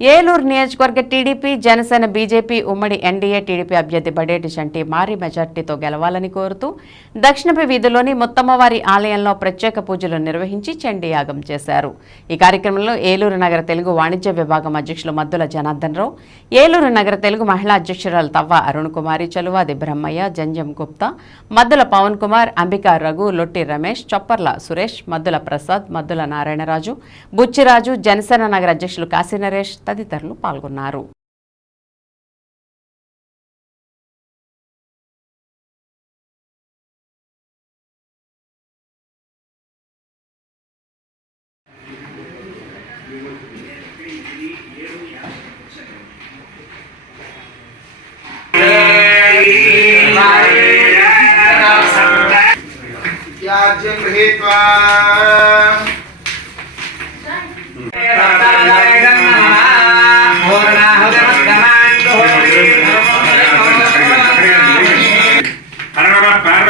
ఏలూరు నియోజకవర్గ TDP Janasena BJP ఉమ్మడి NDA TDP అభ్యర్థి బడేటి చంటి భారీ మెజార్టీతో గెలవాలని కోరుతూ దక్షిణపి వీధిలోని ముత్తమ్మవారి ఆలయంలో ప్రత్యేక పూజలు నిర్వహించి చండీయాగం చేశారు. ఈ కార్యక్రమంలో ఏలూరు నగర తెలుగు వాణిజ్య విభాగం అధ్యక్షులు మద్దుల జనార్దన్ రావు ఏలూరు నగర తెలుగు మహిళా అధ్యక్షురాలు తవ్వ అరుణ్ కుమారి చలువాది బ్రహ్మయ్య జంజం గుప్తా మద్దుల పవన్ కుమార్ అంబికా రఘు లొట్టి రమేష్ చొప్పర్ల సురేష్ మద్దుల ప్రసాద్ మద్దుల నారాయణరాజు బుచ్చిరాజు జనసేన నగర అధ్యక్షులు కాశీ నరేష్ తదితరులు పాల్గొన్నారు त्याज्यं गृहीत्वा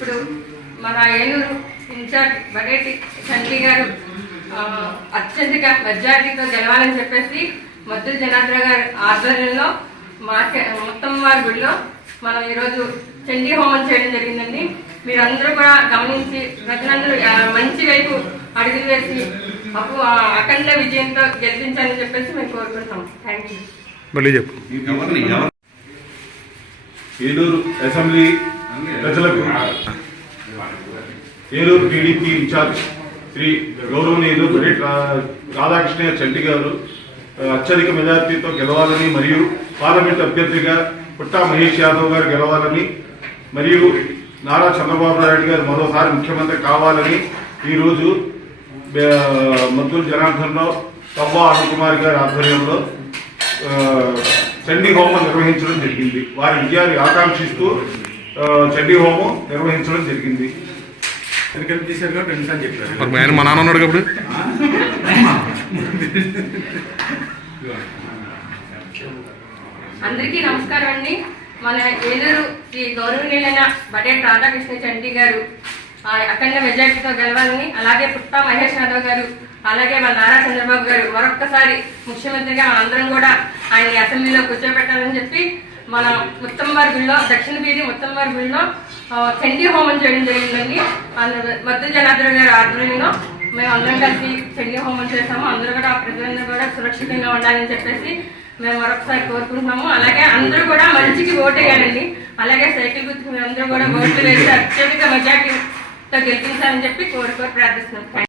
ఇప్పుడు మన ఏలూరు ఇన్ఛార్జ్ బడేటి చండీ గారు ఆ, అత్యధిక మెజార్టీతో గెలవాలని చెప్పేసి మద్దుల జనార్దన గారి ఆధ్వర్యంలో మార్కె మొత్తం వారి గుడిలో మనం ఈరోజు చండీ హోమం చేయడం జరిగిందండి. మీరందరూ కూడా గమనించి ప్రజలందరూ మంచి వైపు అడుగులు వేసి అప్పుడు ఆ అఖండ విజయంతో గెలిపించాలని చెప్పేసి మేము కోరుకుంటున్నాం. థ్యాంక్ యూ మళ్ళీ చెప్పు. ఏలూరు అసెంబ్లీ ప్రజలకు ఏలూరు టీడీపీ ఇన్ఛార్జ్ శ్రీ గౌరవనీయులు బుడెట్ రా- రాధాకృష్ణయ్య చంటి గారు అత్యధిక మెజార్టీతో గెలవాలని మరియు పార్లమెంట్ అభ్యర్థిగా పుట్టా మహేష్ యాదవ్ గారు గెలవాలని మరియు నారా చంద్రబాబు నాయుడు గారు మరోసారి ముఖ్యమంత్రి కావాలని ఈరోజు మద్దూరు మద్దుల తవ్వా అరుణ్ కుమార్ గారి ఆధ్వర్యంలో చండీ హోమం నిర్వహించడం జరిగింది. వారి విజయాన్ని ఆకాంక్షిస్తూ ఆ, చండీ హోమం నిర్వహించడం జరిగింది. మరి మా ఆయన మా నాన్న ఉన్నాడు కాబట్టి. అందరికీ నమస్కారం అండి. మన ఏలూరు శ్రీ గౌరవనీయులైన బటేట్ రాధాకృష్ణ చంటి గారు ఆ అఖండ మెజార్టీతో గెలవాలని అలాగే పుట్టా మహేష్ యాదవ్ గారు అలాగే మన నారా చంద్రబాబు గారు మరొక్కసారి ముఖ్యమంత్రిగా మనందరం కూడా ఆయన అసెంబ్లీలో కూర్చోబెట్టాలని చెప్పి మన ముత్తంవారి గుడిలో దక్షిణ బీది ముత్తంవారి గుడిలో ఆ, చండీ హోమం చేయడం జరిగిందండి. అందు- మద్దు జనార్దన్ గారి ఆధ్వర్యంలో మేము అందరం కలిసి చండీ హోమం చేస్తాము అందరూ కూడా ప్రజలందరూ కూడా సురక్షితంగా ఉండాలని చెప్పేసి మేము మరొకసారి కోరుకుంటున్నాము. అలాగే అందరూ కూడా మంచికి ఓటు వేయాలండి అలాగే సైకిల్ గుర్తు అందరూ కూడా ఓట్లు వేసి అత్యధిక మెజార్టీతో గెలిపించాలని చెప్పి కోరుకోరు ప్రార్థిస్తున్నాం.